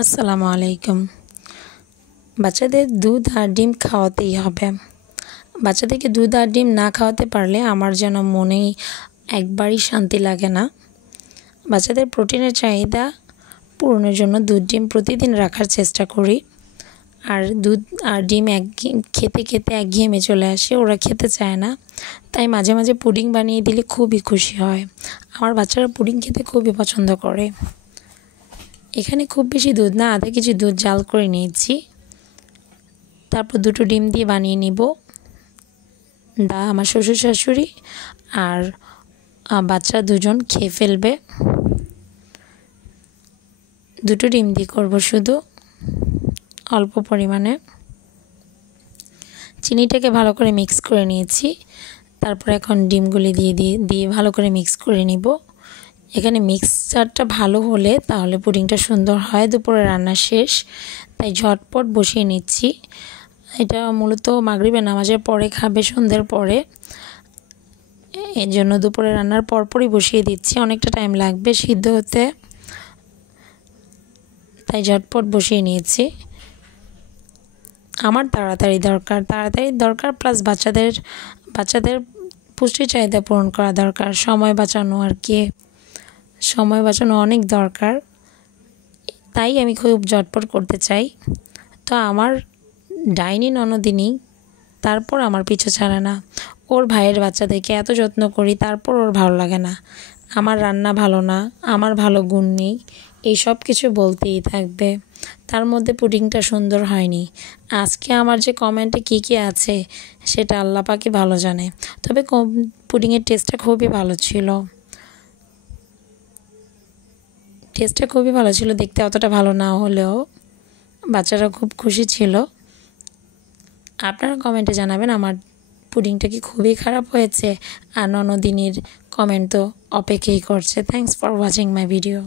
আসসালামু আলাইকুম। বাচ্চাদের দুধ আর ডিম খাওয়াতেই হবে। বাচ্চাদেরকে দুধ আর ডিম না খাওয়াতে পারলে আমার যেন মনেই একবারই শান্তি লাগে না। বাচ্চাদের প্রোটিনের চাহিদা পূরণের জন্য দুধ ডিম প্রতিদিন রাখার চেষ্টা করি। আর দুধ আর ডিম খেতে খেতে একঘেয়েমে চলে আসে, ওরা খেতে চায় না। তাই মাঝে মাঝে পুডিং বানিয়ে দিলে খুবই খুশি হয়। আমার বাচ্চারা পুডিং খেতে খুবই পছন্দ করে। এখানে খুব বেশি দুধ না, আধা কেজি দুধ জাল করে নিয়েছি। তারপর দুটো ডিম দিয়ে বানিয়ে নিব। আমার শ্বশুর শাশুড়ি আর বাচ্চা দুজন খেয়ে ফেলবে। দুটো ডিম দিয়ে করব শুধু, অল্প পরিমাণে। চিনিটাকে ভালো করে মিক্স করে নিয়েছি। তারপর এখন ডিমগুলি দিয়ে ভালো করে মিক্স করে নিব। এখানে মিক্সচারটা ভালো হলে তাহলে পুডিংটা সুন্দর হয়। দুপুরে রান্না শেষ, তাই ঝটপট বসিয়ে নিচ্ছি। এটা মূলত মাগরিবের নামাজের পরে খাবে, সন্ধ্যের পরে। এর জন্য দুপুরে রান্নার পরপরই বসিয়ে দিচ্ছি, অনেকটা টাইম লাগবে সিদ্ধ হতে, তাই ঝটপট বসিয়ে নিয়েছি। আমার তাড়াতাড়ি দরকার প্লাস বাচ্চাদের পুষ্টি চাহিদা পূরণ করা দরকার, সময় বাঁচানো আর কি। সময় বাঁচানো অনেক দরকার, তাই আমি খুব ঝটপট করতে চাই। তো আমার ডাইনি ননদিনী তারপর আমার পিছু ছাড়ে না। ওর ভাইয়ের বাচ্চাদেরকে এত যত্ন করি, তারপর ওর ভালো লাগে না। আমার রান্না ভালো না, আমার ভালো গুণ নেই, এই সব কিছু বলতেই থাকবে। তার মধ্যে পুডিংটা সুন্দর হয়নি। আজকে আমার যে কমেন্টে কী আছে সেটা আল্লাহ পাকই ভালো জানে। তবে পুডিংয়ের টেস্টটা খুবই ভালো ছিল। দেখতে অতটা ভালো না হলেও বাচ্চারা খুব খুশি ছিল। আপনারা কমেন্টে জানাবেন আমার পুডিংটা কি খুবই খারাপ হয়েছে। আর ননদিনীর কমেন্ট তো অপেক্ষাই করছে। Thanks for watching my video.